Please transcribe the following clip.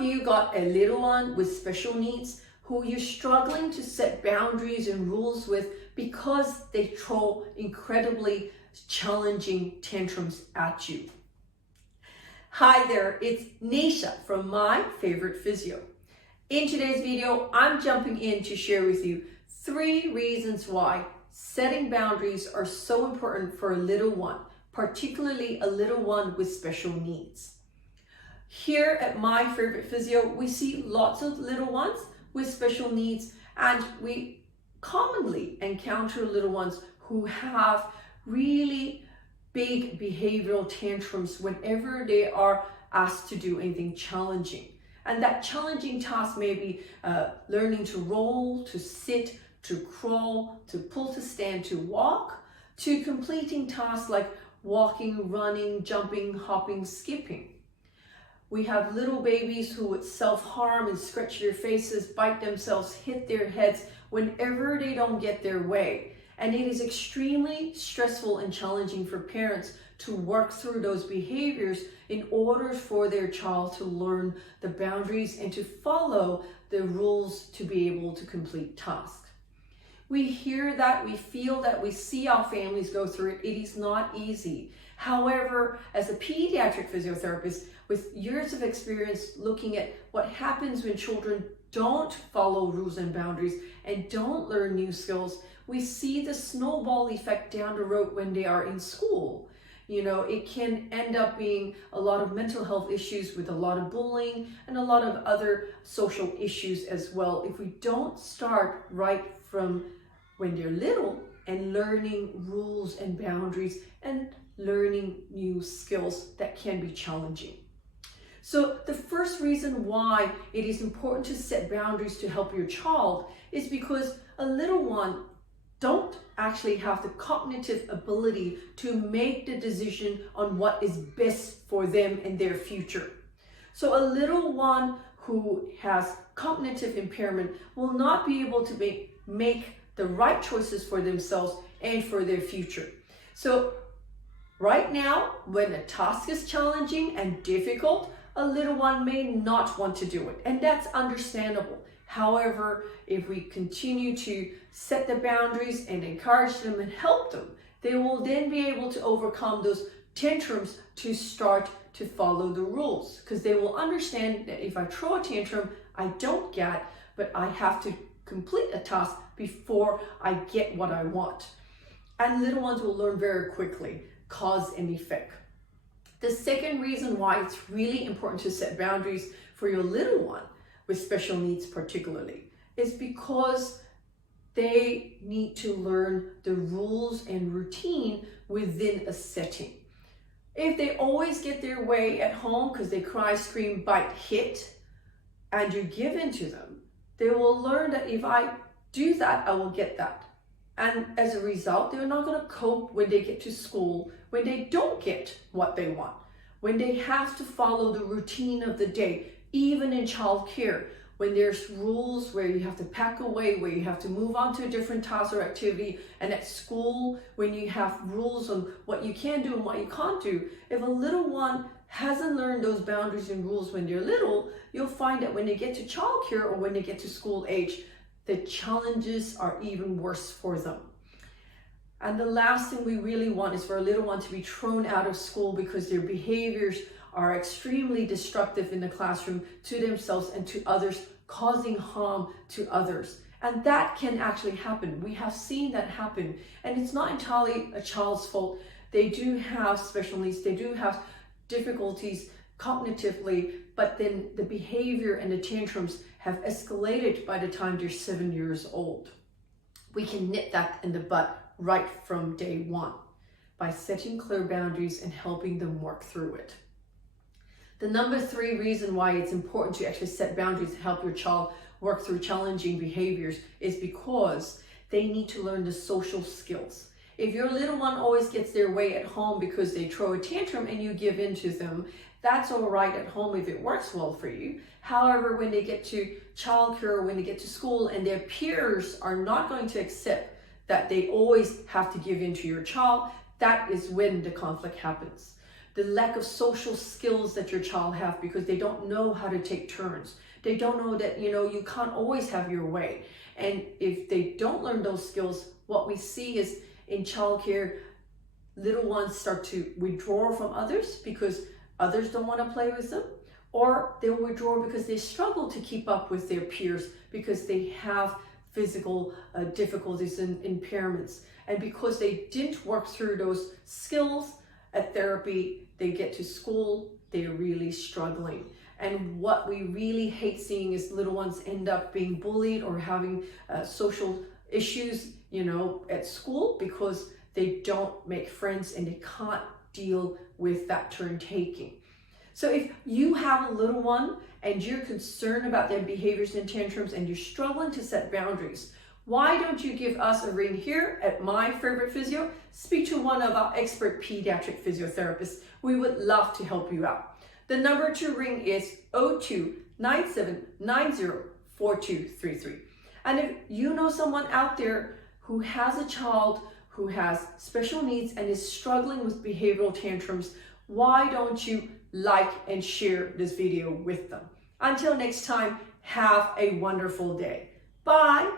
Have you got a little one with special needs who you're struggling to set boundaries and rules with because they throw incredibly challenging tantrums at you? Hi there, it's Neesha from My Favourite Physio. In today's video, I'm jumping in to share with you 3 reasons why setting boundaries are so important for a little one, particularly a little one with special needs. Here at My Favourite Physio, we see lots of little ones with special needs, and we commonly encounter little ones who have really big behavioural tantrums whenever they are asked to do anything challenging. And that challenging task may be learning to roll, to sit, to crawl, to pull, to stand, to walk, to completing tasks like walking, running, jumping, hopping, skipping. We have little babies who would self-harm and scratch their faces, bite themselves, hit their heads whenever they don't get their way. And it is extremely stressful and challenging for parents to work through those behaviors in order for their child to learn the boundaries and to follow the rules to be able to complete tasks. We hear that, we feel that, we see how families go through it. It is not easy. However, as a pediatric physiotherapist with years of experience looking at what happens when children don't follow rules and boundaries and don't learn new skills, we see the snowball effect down the road when they are in school. You know, it can end up being a lot of mental health issues with a lot of bullying and a lot of other social issues as well if we don't start right from when they're little and learning rules and boundaries and learning new skills that can be challenging. So the first reason why it is important to set boundaries to help your child is because a little one don't actually have the cognitive ability to make the decision on what is best for them and their future. So a little one who has cognitive impairment will not be able to make the right choices for themselves and for their future. So right now, when a task is challenging and difficult, a little one may not want to do it, and that's understandable. However, if we continue to set the boundaries and encourage them and help them, they will then be able to overcome those tantrums to start to follow the rules, because they will understand that if I throw a tantrum, I don't get, but I have to complete a task before I get what I want. And little ones will learn very quickly, cause and effect. The second reason why it's really important to set boundaries for your little one with special needs particularly is because they need to learn the rules and routine within a setting. If they always get their way at home because they cry, scream, bite, hit, and you give in to them, they will learn that if I do that, I will get that. And as a result, they're not going to cope when they get to school, when they don't get what they want, when they have to follow the routine of the day, even in childcare, when there's rules where you have to pack away, where you have to move on to a different task or activity, and at school, when you have rules on what you can do and what you can't do. If a little one hasn't learned those boundaries and rules when they're little, you'll find that when they get to childcare or when they get to school age, the challenges are even worse for them. And the last thing we really want is for a little one to be thrown out of school because their behaviors are extremely destructive in the classroom to themselves and to others, causing harm to others. And that can actually happen. We have seen that happen. And it's not entirely a child's fault. They do have special needs. They do have difficulties cognitively, but then the behavior and the tantrums have escalated by the time they're 7 years old. We can nip that in the bud right from day one by setting clear boundaries and helping them work through it. The number 3 reason why it's important to actually set boundaries to help your child work through challenging behaviors is because they need to learn the social skills. If your little one always gets their way at home because they throw a tantrum and you give in to them, that's all right at home if it works well for you. However, when they get to childcare, when they get to school and their peers are not going to accept that they always have to give in to your child, that is when the conflict happens. the lack of social skills that your child have because they don't know how to take turns. They don't know that, you can't always have your way. And if they don't learn those skills, what we see is in childcare, little ones start to withdraw from others because others don't want to play with them, or they'll withdraw because they struggle to keep up with their peers because they have physical difficulties and impairments. And because they didn't work through those skills at therapy, they get to school, they're really struggling. And what we really hate seeing is little ones end up being bullied or having social issues, at school because they don't make friends and they can't deal with that turn taking. So if you have a little one and you're concerned about their behaviors and tantrums and you're struggling to set boundaries, why don't you give us a ring here at My Favorite Physio? Speak to one of our expert pediatric physiotherapists. We would love to help you out. The number to ring is 02-9790-4233. And if you know someone out there who has a child who has special needs and is struggling with behavioral tantrums, why don't you like and share this video with them? Until next time, have a wonderful day. Bye.